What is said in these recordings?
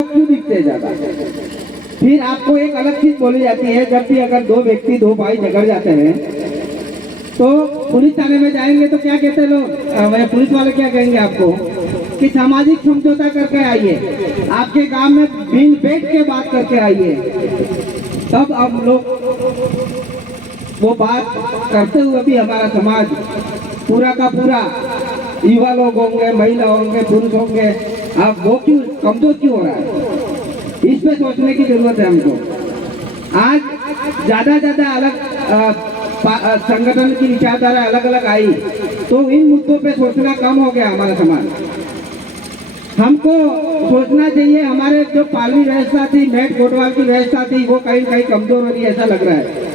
क्यों दिखते हैं ज्यादा। फिर आपको एक अलग चीज बोली जाती है, जब भी अगर दो व्यक्ति दो भाई झगड़ जाते हैं तो पुलिस थाने में जाएंगे तो क्या कहते हैं लोग, पुलिस वाले क्या कहेंगे आपको कि सामाजिक समझौता करके आइए, आपके गांव में बिन बैठ के बात करके आइए। तब अब लोग वो बात करते हुए भी हमारा समाज पूरा का पूरा युवा लोग होंगे, महिला होंगे, पुरुष होंगे, अब वो क्यों कमजोर क्यों हो रहा है, इस पे सोचने की जरूरत है हमको। आज ज्यादा अलग संगठन की विचारधारा अलग अलग आई तो इन मुद्दों पे सोचना कम हो गया हमारा समाज। हमको सोचना चाहिए हमारे जो पालवी व्यवस्था थी, नेट कोटवाल की व्यवस्था थी, वो कहीं कहीं कमजोर हो रही है ऐसा लग रहा है।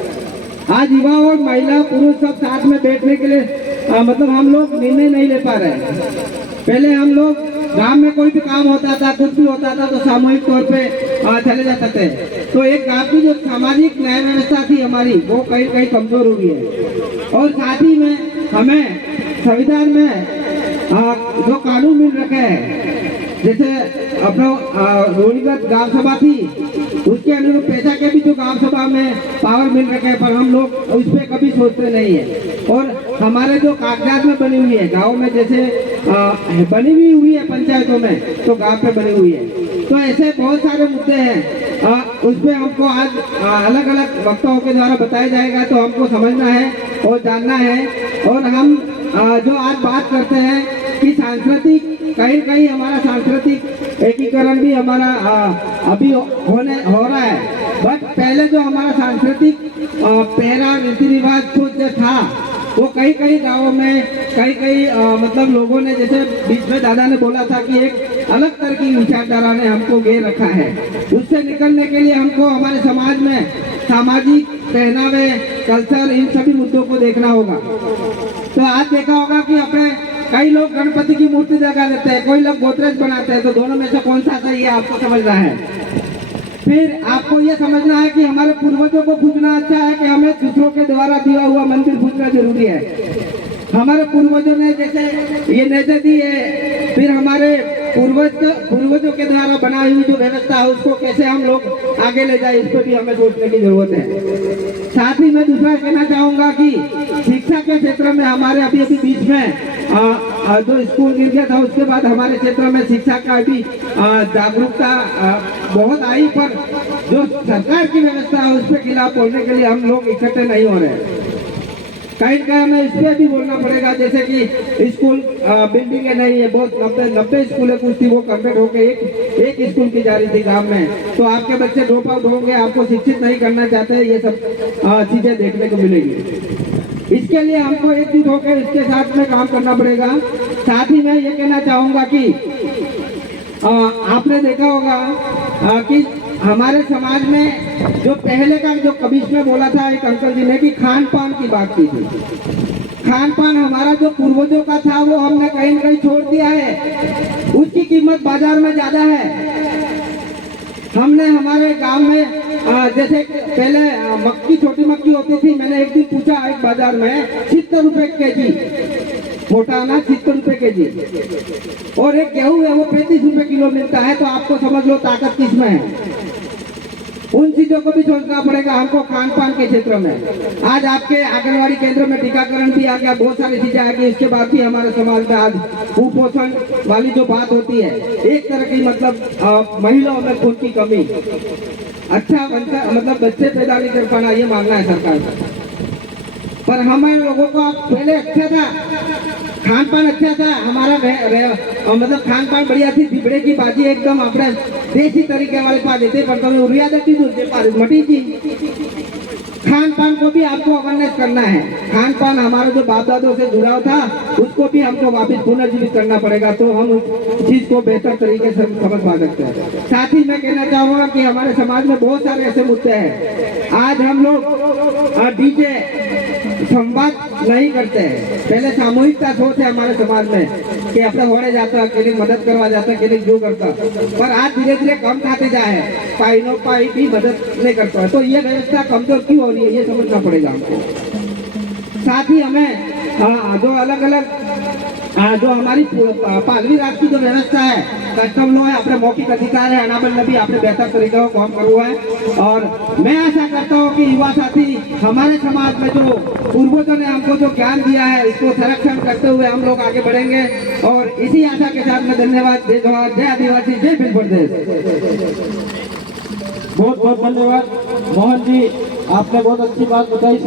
आज युवा और महिला पुरुष सब साथ में बैठने के लिए मतलब हम लोग निर्णय नहीं ले पा रहे हैं। पहले हम लोग गांव में कोई भी काम होता था, कुछ भी होता था तो सामूहिक तौर पे चले जाते थे। तो एक गांव की जो सामाजिक न्याय व्यवस्था थी हमारी वो कहीं कहीं कमजोर हो रही है। और साथ ही में हमें संविधान में जो कानून मिल रखे हैं, जैसे अपना रूढ़िगत ग्राम सभा थी उसके अनुरूप पैसा के भी जो ग्राम सभा में पावर मिल रखे हैं, पर हम लोग उस पर कभी सोचते नहीं है। और हमारे जो कागजात में बनी हुई है गाँव में, जैसे बनी हुई है पंचायतों में तो गाँव पे बनी हुई है, तो ऐसे बहुत सारे मुद्दे हैं उस पर हमको आज अलग अलग वक्ताओं के द्वारा बताया जाएगा। तो हमको समझना है और जानना है। और हम जो आज बात करते हैं कि सांस्कृतिक कहीं हमारा सांस्कृतिक एकीकरण भी हमारा अभी हो रहा है, बट पहले जो हमारा सांस्कृतिक पहरा रीति रिवाज जो था वो कई गांवों में कई मतलब लोगों ने, जैसे बीच में दादा ने बोला था कि एक अलग तरह की विचारधारा ने हमको घेर रखा है। उससे निकलने के लिए हमको हमारे समाज में सामाजिक पहनावे, कल्चर, इन सभी मुद्दों को देखना होगा। तो आज देखा होगा कि अपने कई लोग गणपति की मूर्ति लगा देते हैं, कोई लोग गोदरेज बनाते हैं, तो दोनों में से कौन सा सही है आपको समझना है। फिर आपको ये समझना है कि हमारे पूर्वजों को पूजना अच्छा है कि हमें दूसरों के द्वारा दिया हुआ मंदिर पूजना जरूरी है। हमारे पूर्वजों ने जैसे ये नजर दी है, फिर हमारे पूर्वजों के द्वारा बनाई हुई जो व्यवस्था है उसको कैसे हम लोग आगे ले जाए, इस पर भी हमें सोचने की जरूरत है। साथ ही मैं दूसरा कहना चाहूंगा कि शिक्षा के क्षेत्र में हमारे अभी बीच में जो स्कूल गिर गया था उसके बाद हमारे क्षेत्र में शिक्षा का अभी जागरूकता बहुत आई, पर जो सरकार की व्यवस्था है उसके खिलाफ बोलने के लिए हम लोग इकट्ठे नहीं हो रहे। कहीं हमें इस पर भी बोलना पड़ेगा, जैसे कि स्कूल बिल्डिंग नहीं है, बहुत 90 स्कूलें कुछ थी वो कन्वर्ट होकर एक स्कूल की जा रही थी गांव में। तो आपके बच्चे ड्रॉप आउट होंगे, आपको शिक्षित नहीं करना चाहते, ये सब चीजें देखने को मिलेगी। इसके लिए हमको एकजुट होकर इसके साथ में काम करना पड़ेगा। साथ ही मैं ये कहना चाहूंगा कि आपने देखा होगा कि हमारे समाज में जो पहले का जो कबीर में बोला था एक अंकल जी ने कि खान पान की बात की थी। खान पान हमारा जो पूर्वजों का था वो हमने कहीं कहीं छोड़ दिया है, उसकी कीमत बाजार में ज्यादा है। हमने हमारे गांव में जैसे पहले मक्की, छोटी मक्की होती थी, मैंने एक दिन पूछा एक बाजार में 70 रुपए केजी, मोटा अनाज 70 रुपए केजी, और एक गेहूं है वो 35 रुपए किलो मिलता है। तो आपको समझ लो ताकत किसमें है। उन चीजों को भी सोचना पड़ेगा हमको खान पान के क्षेत्र में। आज आपके आंगनबाड़ी केंद्र में टीकाकरण भी आ गया, बहुत सारी चीजें आ गई। इसके बाद भी हमारे समाज में आज कुपोषण वाली जो बात होती है, एक तरह की मतलब महिलाओं में खून की कमी, अच्छा मतलब बच्चे पैदा नहीं कर पाना, ये मांगना है सरकार का। पर हमारे लोगों को पहले अच्छा था, खान पान अच्छा था हमारा, मतलब खान पान बढ़िया थी, बिबड़े की बाजी एकदम अपने देसी तरीके वाले पा देते, पर कभी उड़िया देती मटी थी। खान पान को भी आपको अवेयरनेस करना है। खान पान हमारा जो बाप दादों से जुड़ाव था उसको भी हमको वापस पुनर्जीवित करना पड़ेगा, तो हम उस चीज को बेहतर तरीके से समझ पा सकते हैं। साथ ही मैं कहना चाहूंगा कि हमारे समाज में बहुत सारे ऐसे मुद्दे हैं। आज हम लोग डीजे संवाद नहीं करते हैं। पहले सामूहिकता सोच है हमारे समाज में कि अपने होने जाता, किसी मदद करवा जाता, किसी जो करता, पर आज धीरे धीरे कम खाते जाए, पाई नो पाई भी मदद नहीं करता। तो ये व्यवस्था कमजोर क्यों हो रही है, ये समझना पड़ेगा हमको। साथ ही हमें जो अलग अलग जो हमारी 5वीं रात की जो व्यवस्था है, कस्टम लॉ है, अपने मौखिक अधिकार है, अनाबल नबी आपने बेहतर तरीके का काम करवा है। और मैं आशा करता हूँ कि युवा साथी हमारे समाज में जो पूर्वजों ने हमको जो ज्ञान दिया है इसको संरक्षण करते हुए हम लोग आगे बढ़ेंगे। और इसी आशा के साथ में धन्यवाद। जय जवाहर, जय आदिवासी, जय भील प्रदेश। बहुत बहुत धन्यवाद मोहन जी, आपने बहुत अच्छी बात बताई।